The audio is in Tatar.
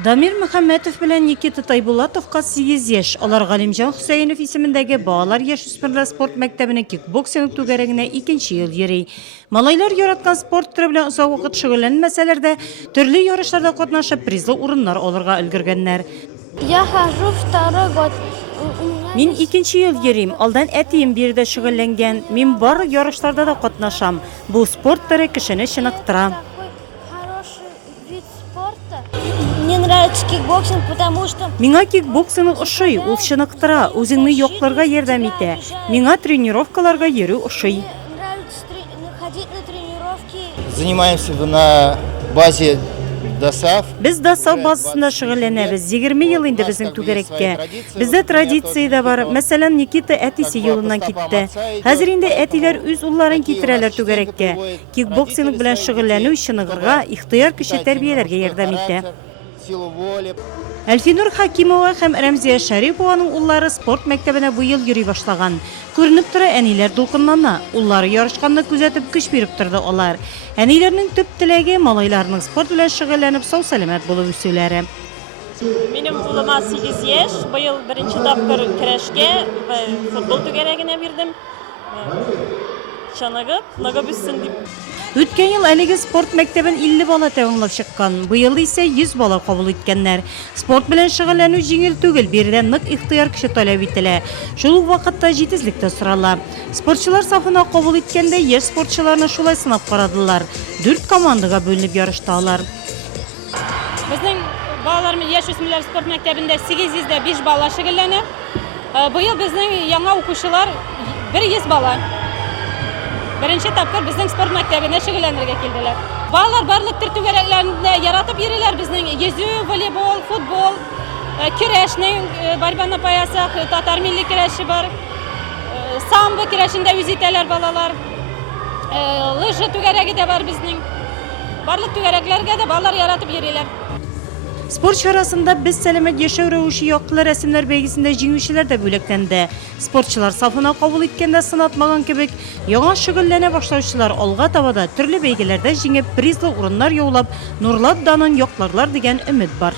Дамир Мөхәммәтов белән Никита Тайбулатовка 8 яшь. Алар Галимҗан Хусаинов исемендәге балалар яшүсмерләр спорт мәктәбенең кикбоксинг түгәрәгенә 2нче ел йөри. Малайлар яраткан спорт төре белән озак вакыт шөгыльләнмәсәләр дә, төрле ярышларда катнашып призлы урыннар алырга өлгергәннәр. Я хожу второй год. Мин 2нче ел йөрим. Алдан әтием биредә шөгыльләнгән. Мин барлык ярышларда да катнашам. Бу спорт төре кешене чыныктыра. Хороший вид спорта. Мне нравится кикбоксинг, потому что Миңа кикбоксинг ошый, ул чыныктыра, үзеңне якларга ярдәм итә. Миңа тренировкаларга йөрү ошый. нравится ходить на тренировки. Занимаемся на базе ДОСАВ. Без ДОСАВ базасында шөгыльләнәбез. 20 ел инде безнең түгәрәккә. Бездә традиция да бар. Мәсәлән, Никита әтисе юлыннан китте. Хәзер инде әтиләр үз улларын китерәләр түгәрәккә. Кикбоксинг белән шөгыльләнү чыныгырга, ихтыяр кеше тәрбияләргә ярдәм итә. Силу воли. Әлфинур Хакимова һәм Рәмзия Шәрипованың уллары спорт мәктәбенә бу ел йөри башлаган. Күренеп тора, әниләр дулкынлана. Уллары ярышканны күзәтеп көч биреп торды алар. Әниләрнең төп теләге малайларның спорт белән шөгыльләнеп сау-сәламәт булып үсүләре. Минем улыма 8 яшь, быел беренче тапкыр көрәшкә футбол түгәрәгенә бирдем. Чанагып, ныгып үссен дип. Үткән ел әлеге спорт мәктәбен 50 бала тәмамлап чыккан. Быел исә 100 бала кабул иткәннәр. Спорт белән шөгыльләнү җиңел түгел, биредә нык ихтыяр кеше таләп ителә. Шул ук вакытта җитезлек тә сорала. Спортчылар сафына кабул иткәндә яшь спортчыларны шулай сынап карадылар. 4 командага бөленеп ярышталар. Безнең балаларыбыз яшүсмерләр спорт мәктәбендә 805 бала шөгыльләнә. Быел безнең яңа укучылар 100 бала. Беренче тапкыр безнең спорт мәктәбенә шөгыльләнергә килделәр. Балалар барлык төр түгәрәкләрендә яратып йөриләр безнең йөзү, волейбол, футбол, көрәшнең борьба на поясах, татар милли көрәше бар. Самбо көрәшендә үз итәләр балалар. Лыжа түгәрәге дә бар безнең. Барлык түгәрәкләргә дә балалар яратып йөриләр. Спорт чарасында без сәламәт яшәү рәвеше яклы рәсемнәр бәйгесендә җиңүчеләр дә бүләкләнде. Спортчылар сафына кабул иткәндә сынатмаган кебек, яңа шөгыльләнә башлаучылар алга табада төрле бәйгеләрдә җиңеп, призлы урыннар яулап, нурлап данын якларлар дигән өмет бар.